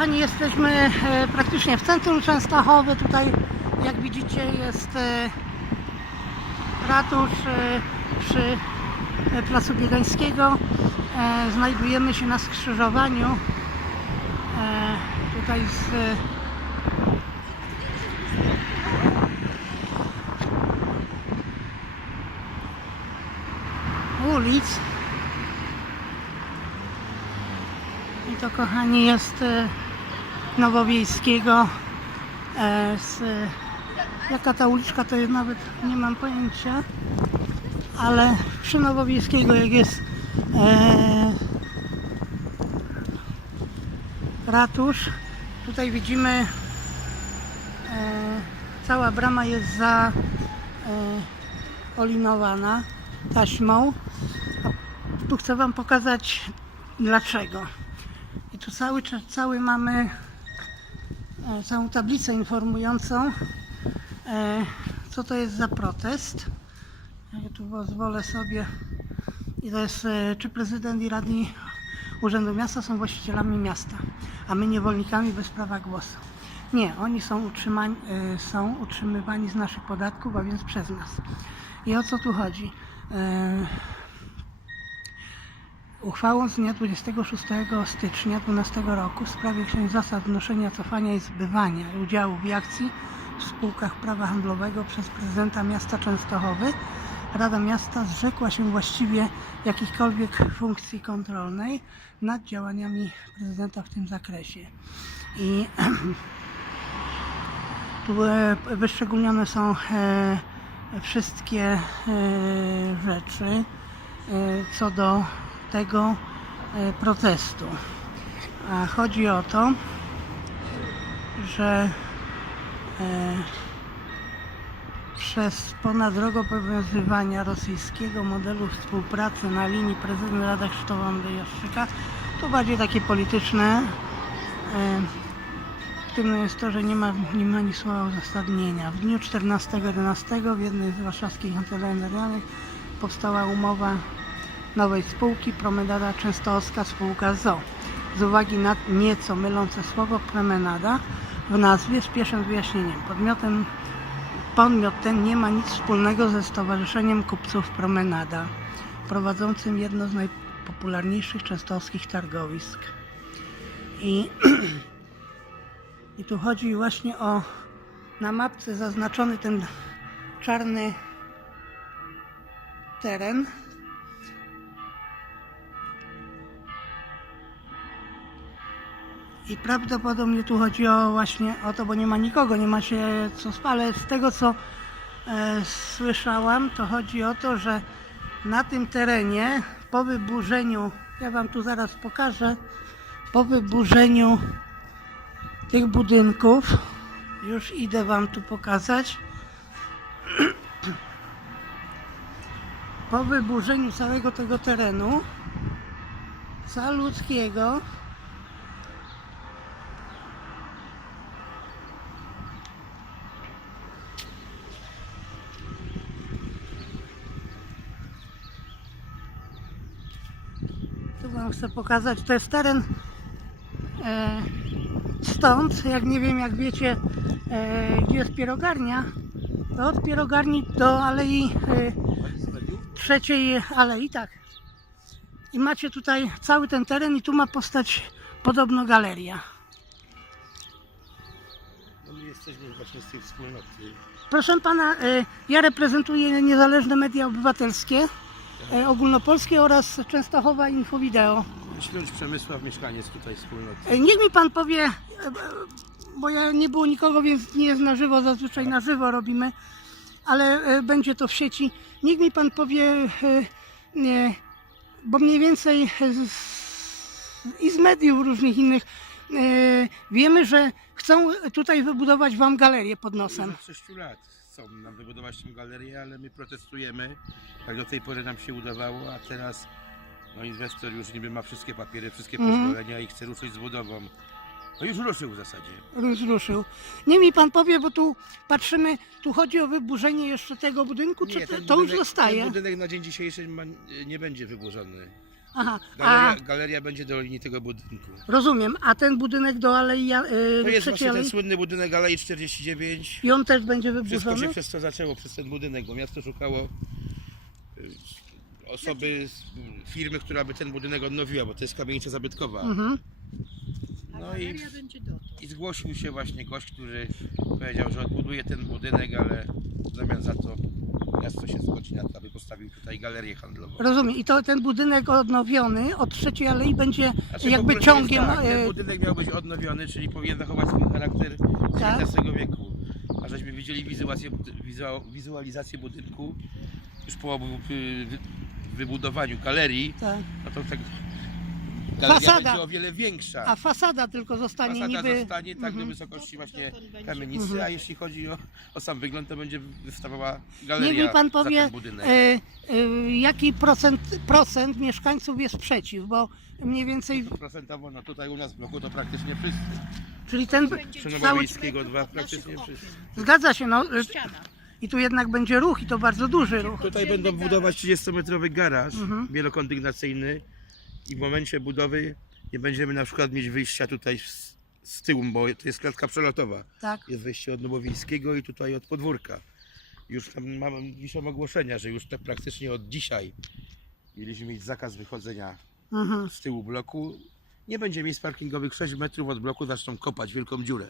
kochani, jesteśmy e, praktycznie w centrum Częstochowy. Tutaj, jak widzicie, jest e, ratusz e, przy Placu Biegańskiego. Znajdujemy się na skrzyżowaniu tutaj z ulic. I to kochani jest Nowowiejskiego. E, z, jaka ta uliczka to jest nawet nie mam pojęcia. Ale przy Nowowiejskiego jak jest e, ratusz, tutaj widzimy e, cała brama jest za e, olinowana taśmą. Tu chcę Wam pokazać dlaczego. I tu cały, cały mamy całą tablicę informującą, e, co to jest za protest. Ja tu pozwolę sobie. I to jest, e, czy prezydent i radni Urzędu Miasta są właścicielami miasta, a my niewolnikami bez prawa głosu. Nie, oni są, e, są utrzymywani z naszych podatków, a więc przez nas. I o co tu chodzi? Uchwałą z dnia 26 stycznia 2012 roku w sprawie zasad wnoszenia, cofania i zbywania udziału w akcji w spółkach prawa handlowego przez prezydenta miasta Częstochowy Rada Miasta zrzekła się właściwie jakichkolwiek funkcji kontrolnej nad działaniami prezydenta w tym zakresie. I tu e, wyszczególnione są e, wszystkie e, rzeczy co do tego e, protestu. A chodzi o to, że e, przez ponad rok obowiązywania rosyjskiego modelu współpracy na linii prezydent Rada Krzysztofa Andrzejewczyka, to bardziej takie polityczne, e, w tym jest to, że nie ma, nie ma ni słowa uzasadnienia. W dniu 14-11 w jednej z warszawskich kancelarii powstała umowa nowej spółki Promenada Częstochowska Spółka ZO. Z uwagi na nieco mylące słowo promenada w nazwie z wyjaśnieniem. Podmiotem, podmiot ten nie ma nic wspólnego ze Stowarzyszeniem Kupców Promenada, prowadzącym jedno z najpopularniejszych częstochowskich targowisk. I, I tu chodzi właśnie o na mapce zaznaczony ten czarny teren, I prawdopodobnie tu chodzi o właśnie o to, bo nie ma nikogo, nie ma się co spać, ale z tego co e, słyszałam, to chodzi o to, że na tym terenie po wyburzeniu, ja wam tu zaraz pokażę, po wyburzeniu tych budynków, już idę wam tu pokazać, po wyburzeniu całego tego terenu, caludzkiego, Tu wam chcę pokazać, to jest teren e, stąd, jak nie wiem, jak wiecie, e, gdzie jest pierogarnia, to od pierogarni do alei e, trzeciej alei, tak. I macie tutaj cały ten teren i tu ma postać podobno galeria. No my jesteśmy właśnie z tej wspólnoty. Proszę pana, e, ja reprezentuję niezależne media obywatelskie, ogólnopolskie oraz Częstochowa Info Wideo. Śląsk Przemysław, mieszkaniec tutaj wspólnoty. E, Niech mi pan powie, e, bo ja nie było nikogo, więc nie jest na żywo, zazwyczaj na żywo robimy, ale e, będzie to w sieci. Niech mi pan powie, e, nie, bo mniej więcej z, i z mediów różnych innych e, wiemy, że chcą tutaj wybudować wam galerię pod nosem. Od 6 lat chcą nam wybudować tę galerię, ale my protestujemy. Tak do tej pory nam się udawało, a teraz no, inwestor już niby ma wszystkie papiery, wszystkie Mhm. pozwolenia i chce ruszyć z budową. No już ruszył w zasadzie. Rozruszył. Niech mi pan powie, bo tu patrzymy, tu chodzi o wyburzenie jeszcze tego budynku, czy to, ten to już budynek- zostaje? Ten budynek na dzień dzisiejszy ma, nie będzie wyburzony. Aha, a Galeria, galeria będzie do linii tego budynku. rozumiem, a ten budynek do Alei Ja- y, To jest trzeciej właśnie ten Alei, słynny budynek Alei 49. i on też będzie Wszystko się wyburzony? przez to zaczęło, przez ten budynek, bo miasto szukało y, osoby, z firmy, która by ten budynek odnowiła, bo to jest kamienica zabytkowa. Mhm. No i, Galeria będzie dotąd. i zgłosił się właśnie gość, który powiedział, że odbuduje ten budynek, ale w zamian za to miasto się zgodzi na to, aby postawił tutaj galerię handlową. Rozumiem. I to ten budynek odnowiony od trzeciej alei będzie Znaczy, jakby to ciągiem. Jest tak, ten e, budynek miał być odnowiony, czyli powinien zachować swój charakter Tak. XIX wieku. A żeśmy widzieli wizualizację, wizu- wizualizację budynku już po wybudowaniu galerii, tak. no to tak galeria Fasada. będzie o wiele większa. A fasada tylko zostanie Fasada niby. zostanie tak do Mhm. wysokości właśnie kamienicy, Mhm. a jeśli chodzi o, o sam wygląd, to będzie wystawała Niech galeria mi pan za powie, ten budynek. e, e, jaki procent, procent mieszkańców jest przeciw, bo mniej więcej, Procentowo, no tutaj u nas w bloku to praktycznie wszyscy. czyli ten. Cały- Nowowiejskiego dwa praktycznie wszyscy. Zgadza się, no. e, Ściana. I tu jednak będzie ruch i to bardzo duży ruch. Tutaj będą budować 30-metrowy garaż Mhm. wielokondygnacyjny i w momencie budowy nie będziemy na przykład mieć wyjścia tutaj z, z tyłu, bo to jest klatka przelotowa. Tak. Jest wejście od Nowowiejskiego i tutaj od podwórka. Już tam mamy wiszą ogłoszenia, że już tak praktycznie od dzisiaj mieliśmy mieć zakaz wychodzenia Mhm. z tyłu bloku. Nie będzie miejsc parkingowych 6 metrów od bloku, zaczną kopać wielką dziurę.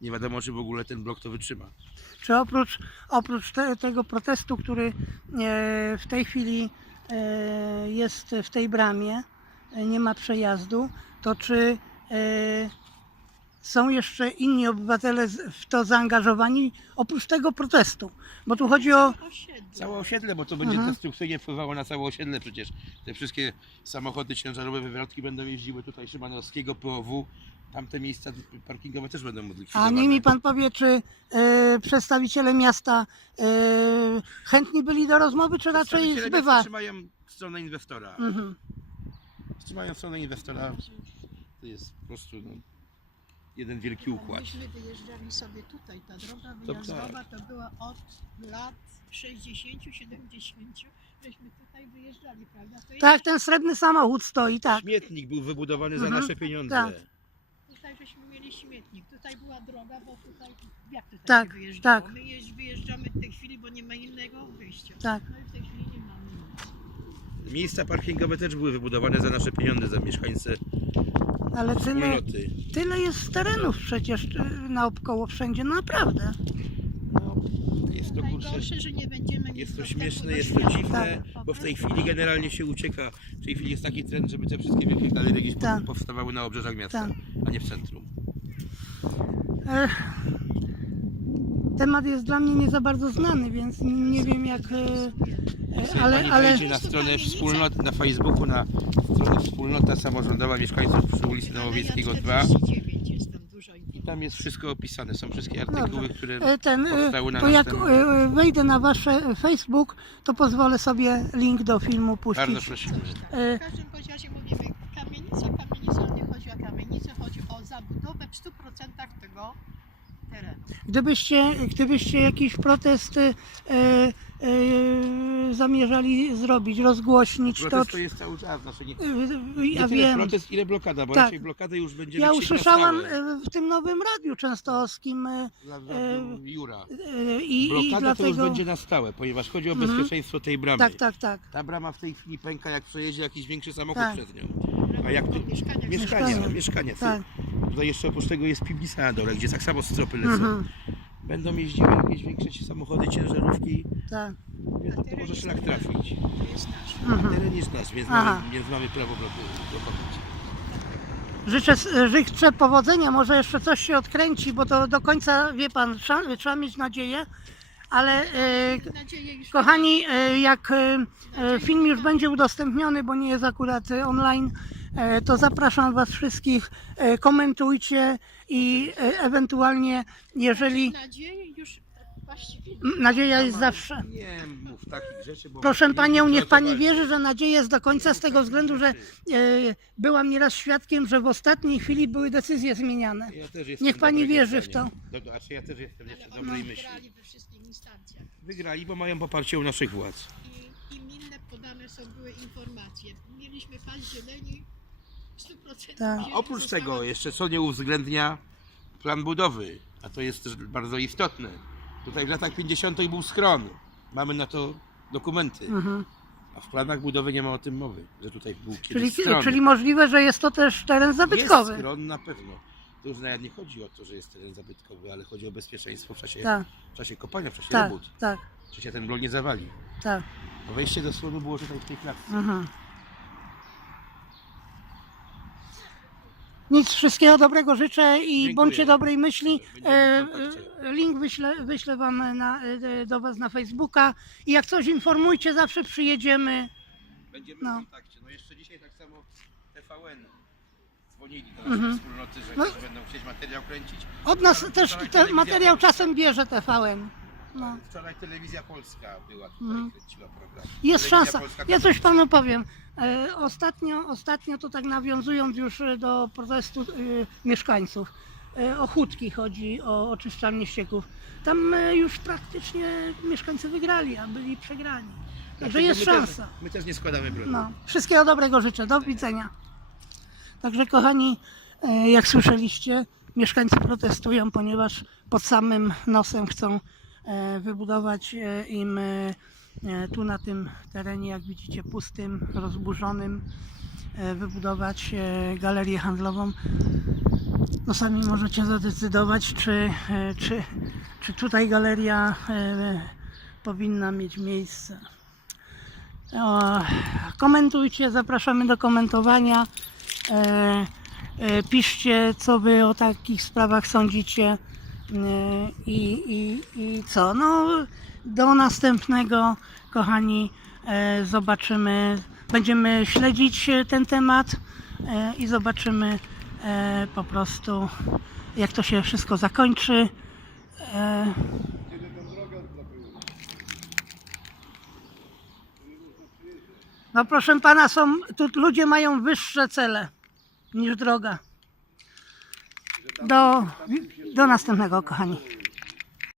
Nie wiadomo, czy w ogóle ten blok to wytrzyma. Czy oprócz, oprócz te, tego protestu, który e, w tej chwili jest w tej bramie, e, nie ma przejazdu, to czy e, są jeszcze inni obywatele w to zaangażowani oprócz tego protestu? Bo tu chodzi o. Całe osiedle, bo to będzie Mhm. destrukcyjnie wpływało na całe osiedle przecież. Te wszystkie samochody ciężarowe, wywrotki będą jeździły tutaj Szymanowskiego, POW. Tamte miejsca parkingowe też będą A odlikwidowane. niech mi pan powie, czy e, przedstawiciele miasta e, chętni byli do rozmowy, czy raczej Przedstawiciele zbywa? trzymają stronę inwestora. Mhm. Trzymają stronę inwestora. To jest po prostu no, jeden wielki układ. Myśmy wyjeżdżali sobie tutaj, ta droga To wyjazdowa to była od lat 60, 70, żeśmy tutaj wyjeżdżali, prawda? To Tak, ten srebrny samochód stoi, tak. Śmietnik był wybudowany za Mhm. nasze pieniądze. Tak. Tutaj żeśmy mieli śmietnik, tutaj była droga, bo tutaj, jak tutaj Tak, się wyjeżdżało? tak. My jeźdź, wyjeżdżamy w tej chwili, bo nie ma innego wyjścia. Tak. No i w tej chwili nie mamy nic. Miejsca parkingowe też były wybudowane za nasze pieniądze, za mieszkańcy Ale tyle, wspólnoty. tyle jest terenów przecież e, naokoło wszędzie, naprawdę. No, jest to kurczę. Najgorsze, że nie będziemy mieć Jest to śmieszne, jest to dziwne, Tak. bo w tej chwili generalnie się ucieka. W tej chwili jest taki trend, żeby te wszystkie wielkie galerie gdzieś Tak. powstawały na obrzeżach miasta, Tak. a nie w centrum. E, Temat jest dla mnie nie za bardzo znany, więc nie wiem jak. e, e, Ale, Pani ale wejdzie na stronę wspólnot, na Facebooku, na stronę wspólnota samorządowa mieszkańców przy ulicy Nowowiejskiego 2 49 jest tam dużo i informacji. Tam jest wszystko opisane. Są wszystkie artykuły, które e, ten. e, powstały na To jak następne. e, wejdę na wasze Facebook, to pozwolę sobie link do filmu puścić. Bardzo prosimy. E, W każdym bądź razie mówimy kamienica, kamienica, ale nie chodzi o kamienicę, chodzi o zabudowę w 100% tego terenu. Gdybyście, gdybyście jakiś protest e, e, zamierzali zrobić, rozgłośnić, to. Protest to jest cały czas. Znaczy nie, e, nie Ja tyle wiem. protest, ile blokada, bo Tak. raczej blokadę już będziemy Ja chcieć na usłyszałam stałe. w tym nowym radiu częstochowskim Dla- dla- Jura. i, i Blokada to już dlatego. będzie na stałe, ponieważ chodzi o Mhm. bezpieczeństwo tej bramy. Tak, tak, tak. Ta brama w tej chwili pęka, jak przejedzie jakiś większy samochód Tak. przez nią. A jak tu... Mieszkania, Mieszkanie, Mieszkanie. mieszkanie. Tak. Tutaj jeszcze oprócz tego jest piwnica na dole, gdzie tak samo stropy lecą. Mhm, Będą jeździły jakieś większe samochody, ciężarówki, tak. więc to może szlak trafić. to jest nasz. Mhm. Teren jest nasz, więc Aha. mamy, więc mamy prawo bloku- blokować. Życzę, życzę powodzenia, może jeszcze coś się odkręci, bo to do końca, wie pan, trzeba, trzeba mieć nadzieję, ale e, Mam nadzieję, już kochani, e, jak e, e, film już będzie udostępniony, bo nie jest akurat e, online, to zapraszam was wszystkich, e, komentujcie i e, ewentualnie, jeżeli Mam nadzieję już właściwie m, nadzieja jest zawsze. Nie mów takich rzeczy, bo... Proszę panią, niech pani wierzy, że nadzieja jest do końca z tego względu, że e, byłam nieraz świadkiem, że w ostatniej chwili były decyzje zmieniane. Ja też jestem Niech pani wierzy w to. Do, znaczy ja też jestem jeszcze ale dobrej oni myśli. wygrali we wszystkich instancjach. Wygrali, bo mają poparcie u naszych władz. I im inne podane są były informacje. Mieliśmy pas zieleni w 100% Tak. A oprócz tego jeszcze co nie uwzględnia plan budowy, a to jest też bardzo istotne. Tutaj w latach 50. był schron. Mamy na to dokumenty. Mhm. A w planach budowy nie ma o tym mowy, że tutaj był Czyli, kiedyś schron. czyli możliwe, że jest to też teren zabytkowy. Jest schron na pewno. To już nawet nie chodzi o to, że jest teren zabytkowy, ale chodzi o bezpieczeństwo w czasie, Tak, w czasie kopania, w czasie tak, robót. tak, Czy się ten blok nie zawali. tak. Wejście do schronu było tutaj w tej klatce. Mhm. Nic, wszystkiego dobrego życzę i Dziękuję. bądźcie dobrej myśli. E, e, link wyślę, wyślę wam na, e, do was na Facebooka i jak coś informujcie, zawsze przyjedziemy. Będziemy No. w kontakcie. No jeszcze dzisiaj tak samo TVN dzwonili do naszej Mhm. wspólnoty, że No. będą chcieć materiał kręcić. Od nas też materiał czasem bierze TVN. No. Wczoraj telewizja polska była tutaj, Mhm. kręciła program. Jest Telewizja szansa. Polska Ja coś panu powiem. E, ostatnio, ostatnio to tak nawiązując już e, do protestu e, mieszkańców. E, o chódki chodzi, o oczyszczalnie ścieków. Tam e, już praktycznie mieszkańcy wygrali, a byli przegrani. Także Dlatego jest my szansa. Też, my też nie składamy broni. No, wszystkiego dobrego życzę. Do widzenia. Także kochani, e, jak słyszeliście, mieszkańcy protestują, ponieważ pod samym nosem chcą wybudować e, im e, e, tu na tym terenie, jak widzicie, pustym, rozburzonym, e, wybudować e, galerię handlową. No sami możecie zadecydować, czy, e, czy, czy tutaj galeria e, powinna mieć miejsce. Komentujcie, zapraszamy do komentowania. E, e, piszcie, co wy o takich sprawach sądzicie. I, i, I co? No, do następnego, kochani, e, zobaczymy. Będziemy śledzić ten temat e, i zobaczymy e, po prostu, jak to się wszystko zakończy. No proszę pana, są, tu ludzie mają wyższe cele niż droga. Do, do następnego, kochani.